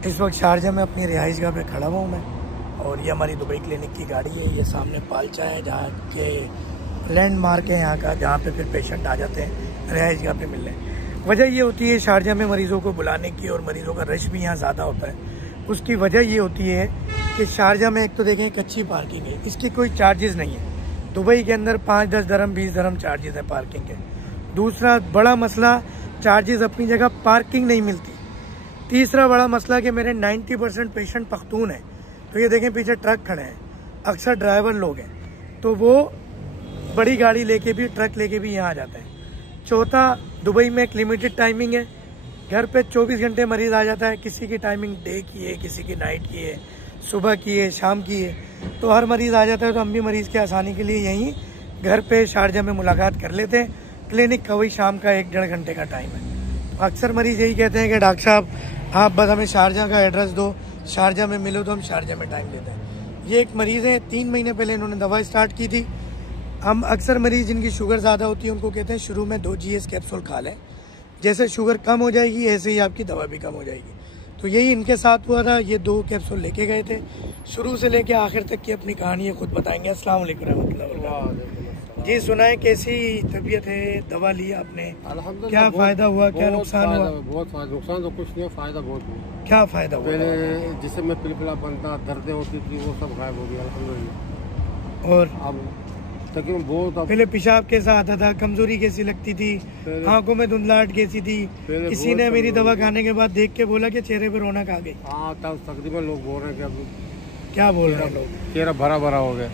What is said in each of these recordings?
इस वक्त शारजा में अपनी रिहाइशगाह पे खड़ा हुआ हूँ मैं, और ये हमारी दुबई क्लिनिक की गाड़ी है। ये सामने पालचा है जहाँ के लैंडमार्क है यहाँ का, जहाँ पे फिर पेशेंट आ जाते हैं रिहाइशगाह पे मिलने। वजह ये होती है शारजा में मरीज़ों को बुलाने की, और मरीज़ों का रश भी यहाँ ज़्यादा होता है। उसकी वजह ये होती है कि शारजा में एक तो देखें कच्ची पार्किंग है, इसकी कोई चार्जेस नहीं है। दुबई के अंदर 5-10 दरम 20 दरम चार्जेस है पार्किंग के। दूसरा बड़ा मसला, चार्जेस अपनी जगह, पार्किंग नहीं मिलती। तीसरा बड़ा मसला कि मेरे 90% पेशेंट पख्तून हैं, तो ये देखें पीछे ट्रक खड़े हैं, अक्सर ड्राइवर लोग हैं, तो वो बड़ी गाड़ी लेके भी, ट्रक लेके भी यहाँ आ जाते हैं। चौथा, दुबई में एक लिमिटेड टाइमिंग है, घर पे 24 घंटे मरीज़ आ जाता है। किसी की टाइमिंग डे की है, किसी की नाइट की है, सुबह की है, शाम की है, तो हर मरीज़ आ जाता है। तो हम भी मरीज़ की आसानी के लिए यहीं घर पे शारजा में मुलाकात कर लेते हैं। क्लिनिक का वही शाम का 1-1.5 घंटे का टाइम है। अक्सर मरीज़ यही कहते हैं कि डॉक्टर साहब आप बस हमें शारजा का एड्रेस दो, शारजा में मिलो तो हम शारजा में टाइम देते हैं। ये एक मरीज़ है, 3 महीने पहले इन्होंने दवा स्टार्ट की थी। हम अक्सर मरीज़ जिनकी शुगर ज़्यादा होती है उनको कहते हैं शुरू में 2 GS कैप्सूल खा लें, जैसे शुगर कम हो जाएगी ऐसे ही आपकी दवा भी कम हो जाएगी। तो यही इनके साथ हुआ था। ये 2 कैप्सूल लेके गए थे, शुरू से लेके आखिर तक की अपनी कहानी ये खुद बताएंगे। अस्सलाम वालेकुम रहमतुल्लाहि व बरकातहू। जी सुनाए, कैसी तबीयत है? दवा लिया आपने, क्या फायदा हुआ, क्या नुकसान हुआ? बहुत फायदा, नुकसान तो कुछ नहीं है, फायदा बहुत हुआ। क्या फायदा हुआ? पहले जिसमें पिलपिला बनता, दर्दें होती थी, वो सब गायब हो गया अल्हम्दुलिल्लाह। और अब तकरीबन बहुत, पहले पेशाब कैसा आता था, कमजोरी कैसी लगती थी, आंखों में धुंधलाहट कैसी थी? किसी ने मेरी दवा खाने के बाद देख के बोला कि चेहरे पे रौनक आ गई। हाँ, तकरीबन लोग बोल रहे हैं कि अब क्या बोल रहे हैं लोग? चेहरा भरा भरा हो गया।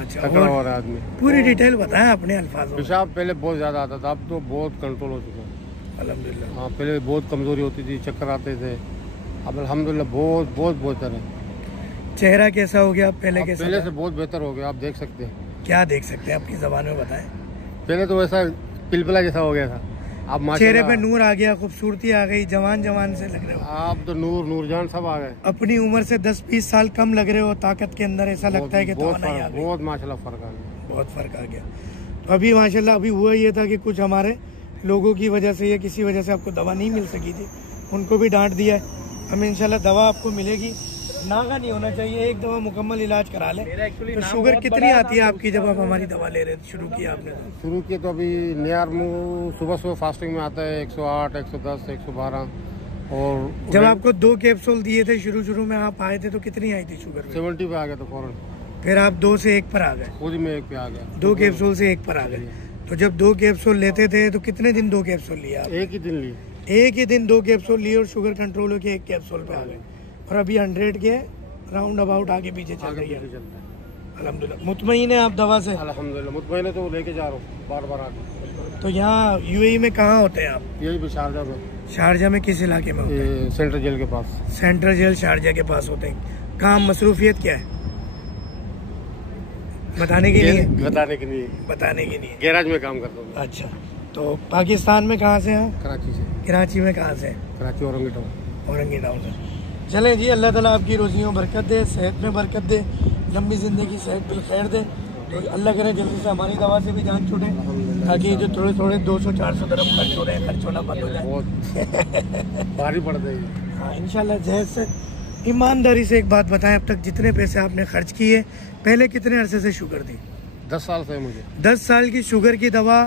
अच्छा, हो रहा है आदमी। पूरी डिटेल बताएं अपने अल्फाजों में। पेशाब पहले बहुत ज्यादा आता था, अब तो बहुत कंट्रोल हो चुका है अल्हम्दुलिल्लाह। हाँ, पहले बहुत कमजोरी होती थी, चक्कर आते थे, अब अल्हम्दुलिल्लाह बहुत बहुत बेहतर है। चेहरा कैसा हो गया पहले? कैसा? पहले से बहुत बेहतर हो गया, आप देख सकते हैं। क्या देख सकते हैं? अपनी जबान में बताएं। पहले तो वैसा पिलपिला जैसा हो गया था, अब चेहरे पे नूर आ गया, खूबसूरती आ गई, जवान जवान से लग रहे हो आप तो, नूरजान सब आ गए। अपनी उम्र से 10-20 साल कम लग रहे हो, ताकत के अंदर ऐसा लगता है कि तवानाई आ गई। बहुत माशाल्लाह फर्क आ गया, बहुत फर्क आ गया। तो अभी माशाल्लाह अभी हुआ ये था कि कुछ हमारे लोगों की वजह से या किसी वजह से आपको दवा नहीं मिल सकी थी, उनको भी डांट दिया है। हमें इंशाल्लाह दवा आपको मिलेगी, नागा नहीं होना चाहिए, एक दवा मुकम्मल इलाज करा ले। तो शुगर कितनी आती है आपकी जब आप हमारी दवा ले रहे शुरू किया आपने? शुरू किया तो अभी नियर सुबह फास्टिंग में आता है 108, 110, 112। और जब आपको 2 कैप्सूल दिए थे शुरू में आप आए थे तो कितनी आई थी शुगर? 70 पे आ गया था फौरन। फिर आप 2 से 1 पर आ गए? खुद में 1 पे आ गया, 2 कैप्सूल से 1 पर आ गए। तो जब 2 कैप्सूल लेते थे तो कितने दिन 2 कैप्सूल लिया? एक ही दिन लिए, एक ही दिन 2 कैप्सूल लिए और शुगर कंट्रोल होकर 1 कैप्सूल पे आ गए। और अभी 100 के राउंड अबाउट आगे पीछे चल रही है अल्हम्दुलिल्लाह। मुतमईन है आप दवा से? अल्हम्दुलिल्लाह मुतमईन है, तो लेके जा रहा हूँ बार बार आगे। तो यहाँ UAE में कहाँ होते हैं आप? यही शारजा में। शारजा में किस इलाके में होते हैं? सेंट्रल जेल के पास। सेंट्रल जेल शारजा के पास होते हैं। काम मसरूफियत क्या है बताने के लिए? बताने के लिए, बताने के लिए गैराज में काम करता हूँ। अच्छा, तो पाकिस्तान में कहाँ से हैं? कराची से। कराची में कहाँ से? कराची औरंगी टाउन। औरंगी टाउन से। चलें जी, अल्लाह ताला आपकी रोजियों में बरकत दे, सेहत में बरकत दे, लंबी ज़िंदगी सेहत बिल खैर दे। तो अल्लाह करे जल्दी से हमारी दवा से भी जान छूटे, ताकि जो थोड़े थोड़े 200-400 दरम खर्च हो रहे हैं, खर्च होना बंद हो जाए। बहुत भारी पड़ जाएगी। हाँ इंशाल्लाह। जैसे ईमानदारी से एक बात बताएं, अब तक जितने पैसे आपने खर्च किए, पहले कितने अरसे से शुगर थी? 10 साल से मुझे। 10 साल की शुगर की दवा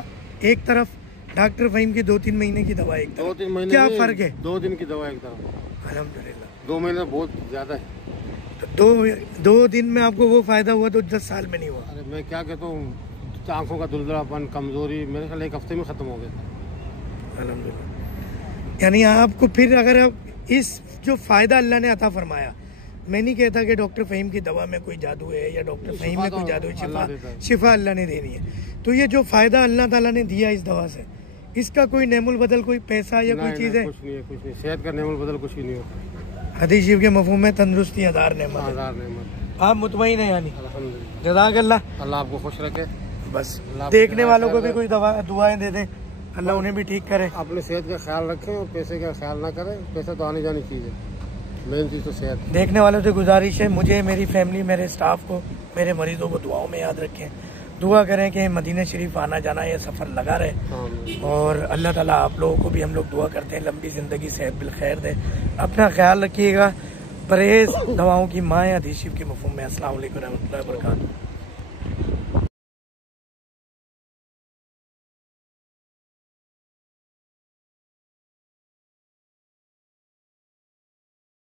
एक तरफ, डॉक्टर फ़हीम की 2-3 महीने की दवा एक तरफ। 2-3 महीने क्या फ़र्क है? 2 दिन की दवा एक तरफ। अल्हम्दुलिल्लाह। 2 महीने बहुत ज्यादा है। तो 2 दिन में आपको वो फायदा हुआ तो 10 साल में नहीं हुआ? अरे मैं क्या कहता हूँ, आंखों का धुंधलापन, कमजोरी मेरे ख्याल 1 हफ्ते में खत्म हो गया था अल्हम्दुलिल्लाह। यानी आपको फिर अगर आप इस जो फायदा अल्लाह ने अता फरमाया, मैं नहीं कहता कि डॉक्टर फ़हीम की दवा में कोई जादू है या डॉक्टर फ़हीम में कोई जादू है, शिफा अल्लाह ने देनी है। तो ये जो फायदा अल्लाह ताला ने दिया इस दवा से, इसका कोई नेमुल बदल, कोई पैसा या कोई चीज़ है? कुछ नहीं है, कुछ नहीं। सेहत का नेमुल बदल कुछ भी नहीं होता। हदीस शरीफ के मफ़हूम में तंदुरुस्ती 1000 नेमत। आप मुतमईन है यानी? अल्हम्दुलिल्लाह। जज़ाकल्लाह। अल्लाह आपको खुश रखे। बस अल्लाह देखने आपको वालों को खैर भी कुछ दुआएं दे दें, अल्लाह उन्हें भी ठीक करे। अपनी सेहत का ख्याल रखें और पैसे का ख्याल ना करें। पैसा तो आने जानी चीज़ है, मेन चीज़ तो सेहत। देखने वालों से गुजारिश है, मुझे, मेरी फैमिली, मेरे स्टाफ को, मेरे मरीजों को दुआओं में याद रखें। दुआ करें कि मदीना शरीफ आना जाना ये सफ़र लगा रहे और अल्लाह ताला आप लोगों को भी हम लोग दुआ करते हैं लंबी ज़िंदगी सेहत बिल खैर दे। अपना ख्याल रखिएगा, परहेज़ दवाओं की माँ हदीस शरीफ के मफ़हूम में। अस्सलाम वालेकुम रहमतुल्लाहि व बरकातहू।